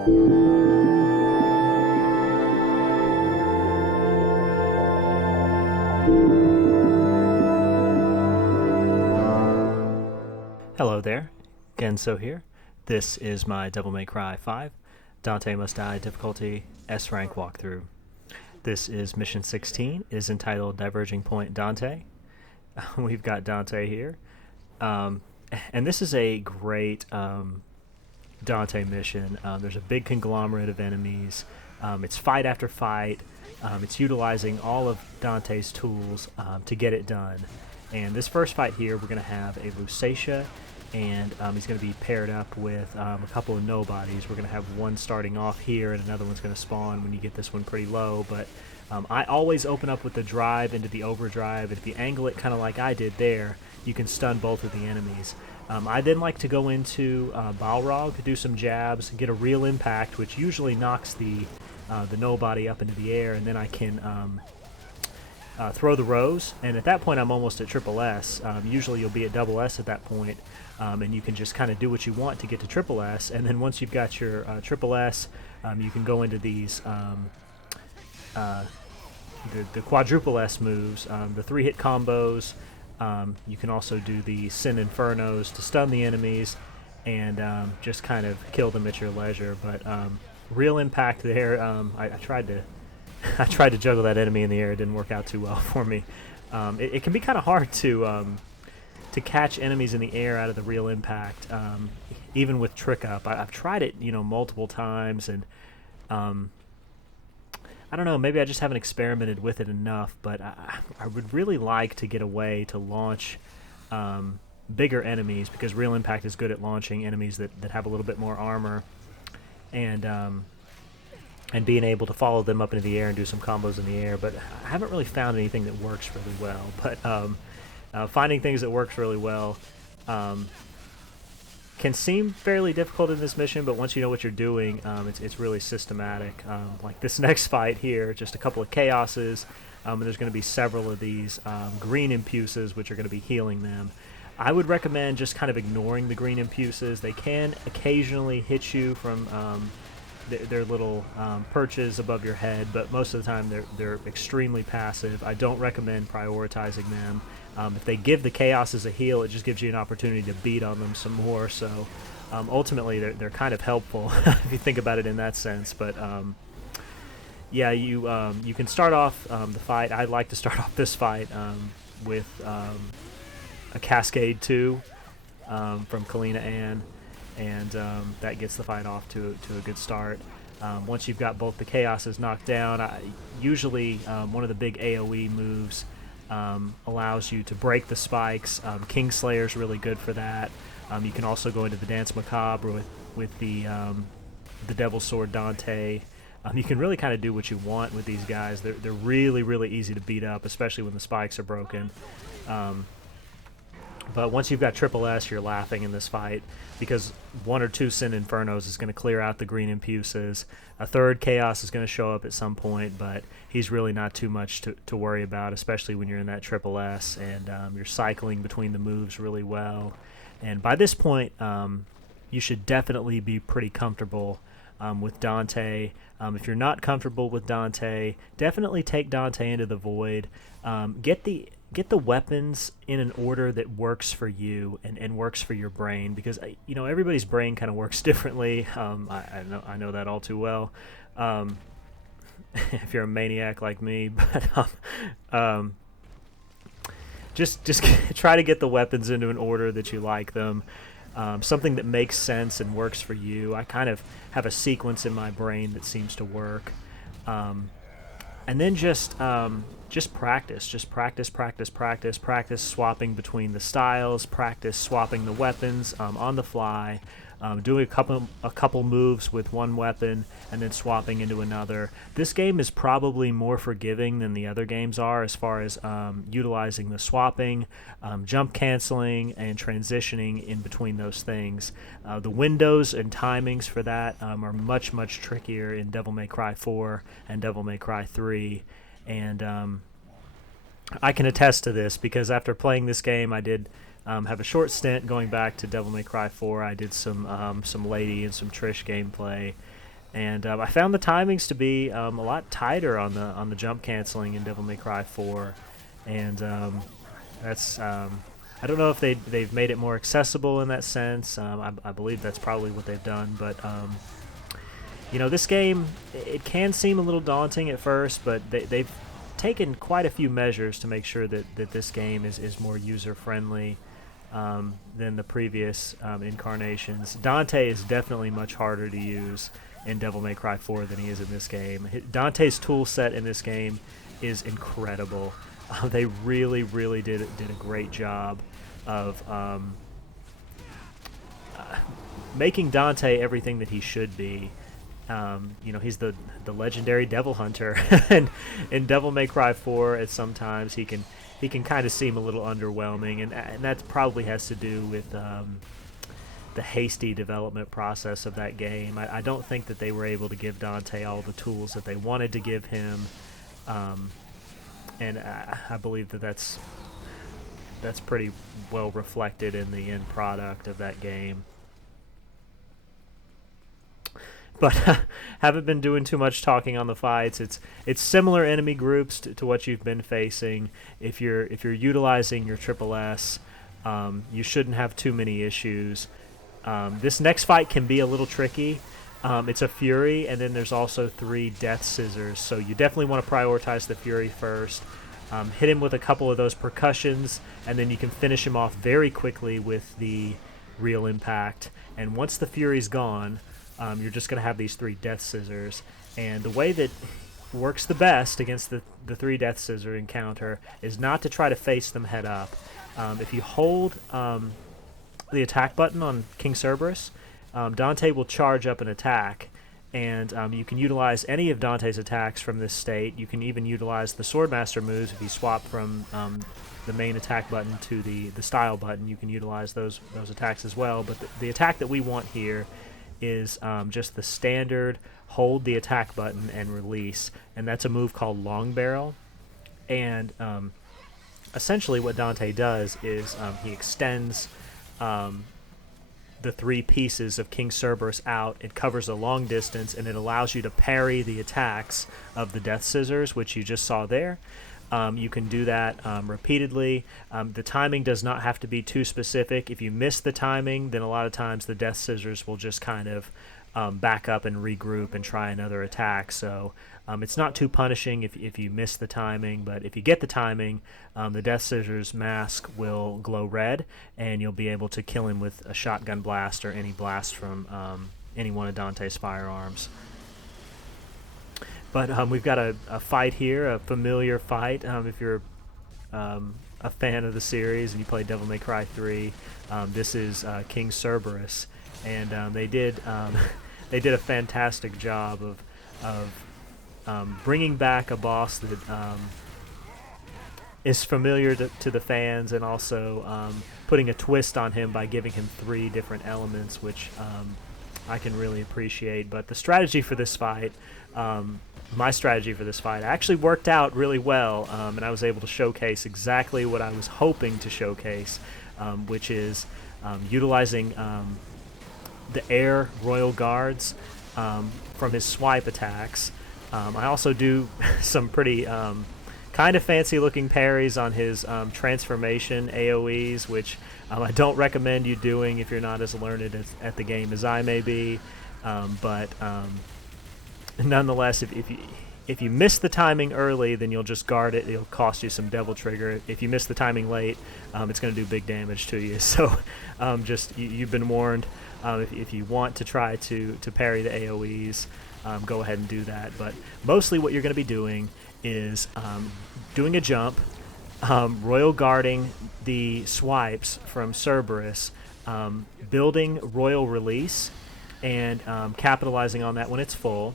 Hello there, Genso here. This is my Devil May Cry 5 Dante Must Die difficulty S rank walkthrough. This is mission 16. It is entitled Diverging Point Dante. We've got Dante here. And this is a great Dante mission. There's a big conglomerate of enemies. It's fight after fight. It's utilizing all of Dante's tools to get it done. And this first fight here, we're going to have a Lusatia, and he's going to be paired up with a couple of nobodies. We're going to have one starting off here, and another one's going to spawn when you get this one pretty low. But I always open up with the drive into the overdrive. If you angle it kind of like I did there, you can stun both of the enemies. I then like to go into Balrog, do some jabs, get a real impact, which usually knocks the nobody up into the air, and then I can throw the rose, and at that point I'm almost at triple S. Usually you'll be at double S at that point, and you can just kind of do what you want to get to triple S, and then once you've got your triple S, you can go into these the quadruple S moves, the 3-hit combos. You can also do the Sin Infernos to stun the enemies and just kind of kill them at your leisure. But real impact there. I tried to juggle that enemy in the air. It didn't work out too well for me. It can be kind of hard to catch enemies in the air out of the real impact, even with trick up. I've tried it, multiple times, and I don't know. Maybe I just haven't experimented with it enough. But I would really like to get a way to launch bigger enemies, because real impact is good at launching enemies that have a little bit more armor, and being able to follow them up into the air and do some combos in the air. But I haven't really found anything that works really well. But finding things that works really well can seem fairly difficult in this mission, but once you know what you're doing, it's really systematic. Like this next fight here, just a couple of chaoses, and there's going to be several of these green impuses, which are going to be healing them. I would recommend just kind of ignoring the green impuses. They can occasionally hit you from their little perches above your head, but most of the time they're extremely passive. I don't recommend prioritizing them. If they give the chaoses a heal, it just gives you an opportunity to beat on them some more. So ultimately they're kind of helpful if you think about it in that sense. But yeah, you can start off the fight. I'd like to start off this fight with a Cascade 2 from Kalina Ann, and that gets the fight off to a good start. Once you've got both the chaoses knocked down, usually one of the big AoE moves allows you to break the spikes. Kingslayer's really good for that. You can also go into the Dance Macabre with the Devil's Sword Dante. You can really kind of do what you want with these guys. They're really, really easy to beat up, especially when the spikes are broken. But once you've got triple S, you're laughing in this fight, because 1 or 2 Sin Infernos is going to clear out the green impuses. A third Chaos is going to show up at some point, but he's really not too much to worry about, especially when you're in that triple S, and you're cycling between the moves really well. And by this point, you should definitely be pretty comfortable with Dante. If you're not comfortable with Dante, definitely take Dante into the Void. Get the weapons in an order that works for you and works for your brain, because everybody's brain kind of works differently. I know that all too well. If you're a maniac like me, but just try to get the weapons into an order that you like them. Something that makes sense and works for you. I kind of have a sequence in my brain that seems to work. And then just practice swapping between the styles, practice swapping the weapons on the fly, doing a couple moves with one weapon and then swapping into another. This game is probably more forgiving than the other games are as far as utilizing the swapping, jump canceling, and transitioning in between those things. The windows and timings for that are much, much trickier in Devil May Cry 4 and Devil May Cry 3. And I can attest to this, because after playing this game, I did have a short stint going back to Devil May Cry 4. I did some Lady and some Trish gameplay, And I found the timings to be a lot tighter on the jump canceling in Devil May Cry 4, and that's I don't know if they've made it more accessible in that sense. I believe that's probably what they've done, but this game, it can seem a little daunting at first, but they've taken quite a few measures to make sure that this game is more user friendly than the previous incarnations. Dante is definitely much harder to use in Devil May Cry 4 than he is in this game. Dante's tool set in this game is incredible. They really, really did a great job of making Dante everything that he should be. He's the legendary devil hunter, and in Devil May Cry 4, at sometimes he can kind of seem a little underwhelming, and that probably has to do with the hasty development process of that game. I don't think that they were able to give Dante all the tools that they wanted to give him, and I believe that's pretty well reflected in the end product of that game. But haven't been doing too much talking on the fights. It's similar enemy groups to what you've been facing. If you're utilizing your triple S, you shouldn't have too many issues. This next fight can be a little tricky. It's a Fury, and then there's also 3 Death Scissors. So you definitely want to prioritize the Fury first. Hit him with a couple of those percussions, and then you can finish him off very quickly with the Real Impact. And once the Fury's gone, you're just going to have these 3 Death Scissors. And the way that works the best against the 3 Death Scissor encounter is not to try to face them head up. If you hold the attack button on King Cerberus, Dante will charge up an attack, and you can utilize any of Dante's attacks from this state. You can even utilize the Swordmaster moves if you swap from the main attack button to the style button. You can utilize those attacks as well, but the attack that we want here is just the standard hold the attack button and release, and that's a move called Long Barrel. And essentially what Dante does is he extends the 3 pieces of King Cerberus out. It covers a long distance, and it allows you to parry the attacks of the Death Scissors, which you just saw there. You can do that repeatedly. The timing does not have to be too specific. If you miss the timing, then a lot of times the Death Scissors will just kind of back up and regroup and try another attack. So it's not too punishing if you miss the timing, but if you get the timing, the Death Scissors mask will glow red, and you'll be able to kill him with a shotgun blast or any blast from any one of Dante's firearms. But we've got a fight here, a familiar fight. If you're a fan of the series and you play Devil May Cry 3, this is King Cerberus, and they did a fantastic job of bringing back a boss that is familiar to the fans, and also putting a twist on him by giving him 3 different elements, which I can really appreciate. But the strategy for this fight, my strategy for this fight actually worked out really well, and I was able to showcase exactly what I was hoping to showcase, which is utilizing the air Royal Guards from his swipe attacks. I also do some pretty kind of fancy looking parries on his transformation AoEs, which I don't recommend you doing if you're not as learned at the game as I may be, but nonetheless, if you miss the timing early, then you'll just guard it. It'll cost you some Devil Trigger. If you miss the timing late, it's going to do big damage to you. So you've been warned. If you want to try to parry the AoEs, go ahead and do that. But mostly what you're going to be doing is doing a jump, royal guarding the swipes from Cerberus, building royal release, and capitalizing on that when it's full.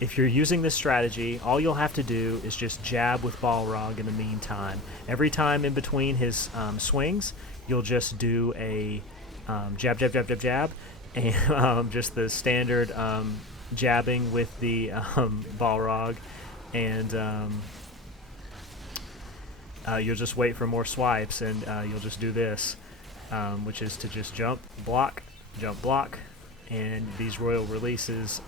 If you're using this strategy, all you'll have to do is just jab with Balrog in the meantime. Every time in between his swings, you'll just do a jab, jab, jab, jab, jab, and just the standard jabbing with the Balrog, and you'll just wait for more swipes, and you'll just do this, which is to just jump, block, and these royal releases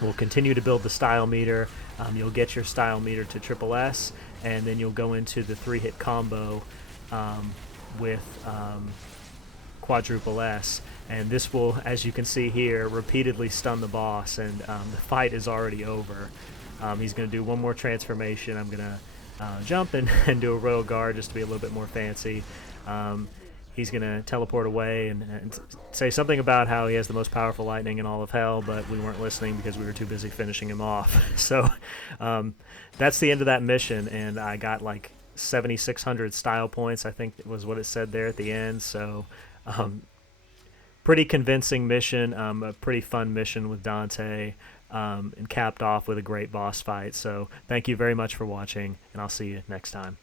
will continue to build the style meter. You'll get your style meter to triple S, and then you'll go into the 3-hit combo with quadruple S, and this will, as you can see here, repeatedly stun the boss, and the fight is already over. He's going to do one more transformation. I'm going to jump and do a royal guard just to be a little bit more fancy. He's going to teleport away and say something about how he has the most powerful lightning in all of hell, but we weren't listening because we were too busy finishing him off. So that's the end of that mission, and I got like 7,600 style points, I think was what it said there at the end. So pretty convincing mission, a pretty fun mission with Dante, and capped off with a great boss fight. So thank you very much for watching, and I'll see you next time.